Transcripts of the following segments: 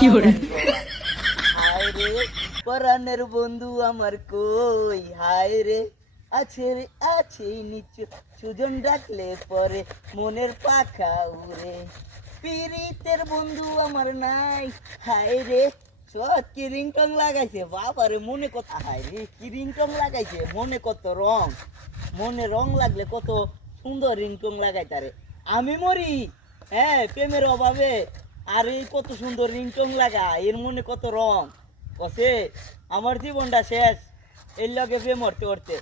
হায় রে পরাণের বন্ধু আমার কই হায় রে আছে রে আছে নিচু সুজন ডাকলে পরে মনের পাখা উড়ে পিরিতের বন্ধু আমার নাই হায় রে সৎ কি রিংটং লাগাইছে বাবারে মনে কত হায় রে কি রিংটং লাগাইছে মনে কত রং মনে রং লাগলে কত সুন্দর রিংটং লাগাইতারে আমি মরি হ্যাঁ প্রেমের অভাবে আর এই কত সুন্দর রিংটং লাগা, এর মনে কত রং। কসে, আমার জীবনটা শেষ, এর লগে প্রেম মরতে মরতে।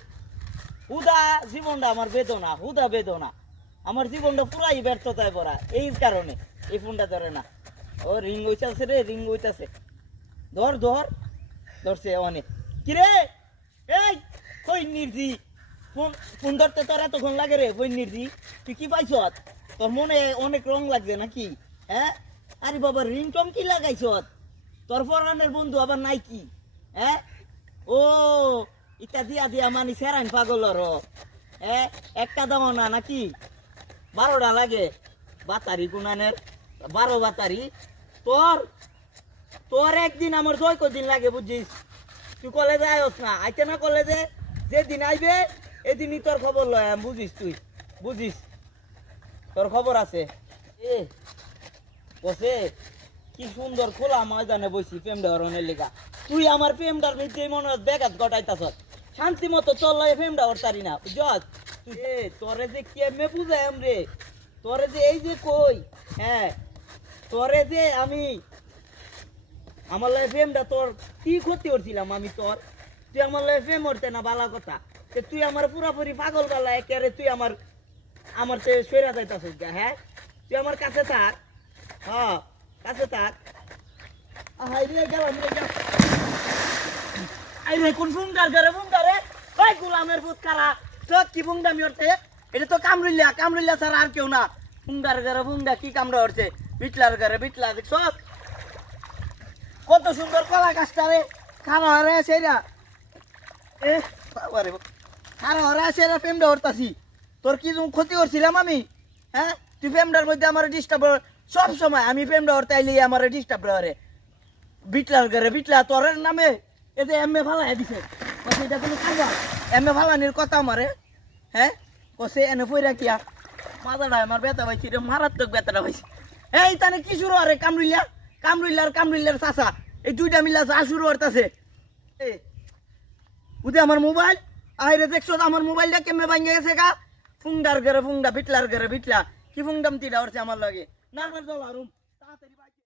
হুদা জীবনটা আমার বেদনা, হুদা বেদনা। আমার জীবনটা পুরাই ব্যর্থতায় পড়া এই কারণে এই ফোনটা ধরে না। ও, রিং হইতাছে রে, রিং হইতাছে। ধর ধর, ধরছে অনেক। কিরে? এই কই নির্জি ফোন ফোন ধরতে তোর এতক্ষণ লাগে রে কই নির্জি তুই কি পাইছ তোর মনে অনেক রং লাগছে নাকি? হ্যাঁ? আরে বাবা রিংটং কি লাগাইছ? তোর পরানের বন্ধু আবার নাই কি হ্যাঁ? ও, ইটা দিয়া দিয়া মানি সেরাইন পাগল হ্যাঁ? একটা দাও না, নাকি? বারোটা লাগে। বাতারি গুনানের বারো বাতারি। তোর তোর একদিন আমার জয় কদিন লাগে, বুঝছিস? তুই কলেজে আয়স না, আইতে না কলেজে? যেদিন আইবে, এদিনই তোর খবর লয়, বুঝিস তুই? বুঝিস? তোর খবর আছে। এ বসে। কি সুন্দর খোলা ময়দানে বসি প্রেম ধরনের লেখা তুই আমার প্রেমটার মধ্যে মনে হয় ব্যাঘাত ঘটাইতাছ। শান্তি মতো চল প্রেমটা ওরতারি না, বুঝছ? তুই এ তোরে যে কেমনে বুঝাই রে? তোরে যে এই যে কই হ্যাঁ তোরে যে আমি আমার লাগে প্রেমটা তোর কি ক্ষতি করছিলাম আমি তোর? তুই আমার লাগে প্রেম করতে না বালা কথা? তুই আমার পুরাপুরি পাগল বালা একেবারে তুই আমার আমার তে সৈরা যাইতাছিস হ্যাঁ? তুই আমার কাছে থাক। হ্যাঁ কাছে থাক। আহাই রে গেলাম রে গেলাম আই রে কোন ফুঙ্গার ঘরে ফুঙ্গারে ওই গুলামের ভূত কারা? তো কি ফুঙ্গা মিরতে এটা তো কামড়িল্লা কামড়িল্লা ছাড়া আর কেউ না। ফুঙ্গার ঘরে ফুঙ্গা কি কামড়া হচ্ছে? বিটলার ঘরে বিটলা, দেখছ? কত সুন্দর কলা গাছটা রে। খানা হরে সেরা এ বাবারে খানা হরে সেরা প্রেমটা হরতাছি তোর কি ক্ষতি করছিলাম আমি? হ্যাঁ? তুই প্রেমটার মধ্যে আমার ডিস্টার্ব সব সময় আমি প্রেমটা হরতে আইলে আমার ডিস্টার্ব হরে বিটলার ঘরে বিটলা তোর নামে এতে এম এ ফালাই দিছে। কসে এটা কোনো খাবার এম এ ফালানির কথা আমারে হ্যাঁ? কসে এনে ফইরা কিয়া? মাথাটা আমার ব্যথা পাইছি রে, মারাত্মক ব্যথাটা পাইছি। এই তানে কি শুরু আরে কামরুইলা? কামরুইলার কামরুইলার চাচা, এই দুইটা মিলা চা শুরু করতেছে এ উদে আমার মোবাইল? আইরে দেখছ তো আমার মোবাইলটা কেমনে ভাঙে গেছে গা? ফুংডার ঘরে ফুংডা, বিটলার ঘরে বিটলা। কি ফুংডাম তিরা হচ্ছে আমার লাগে? நாங்கள் தான் வரும் தாத்தரி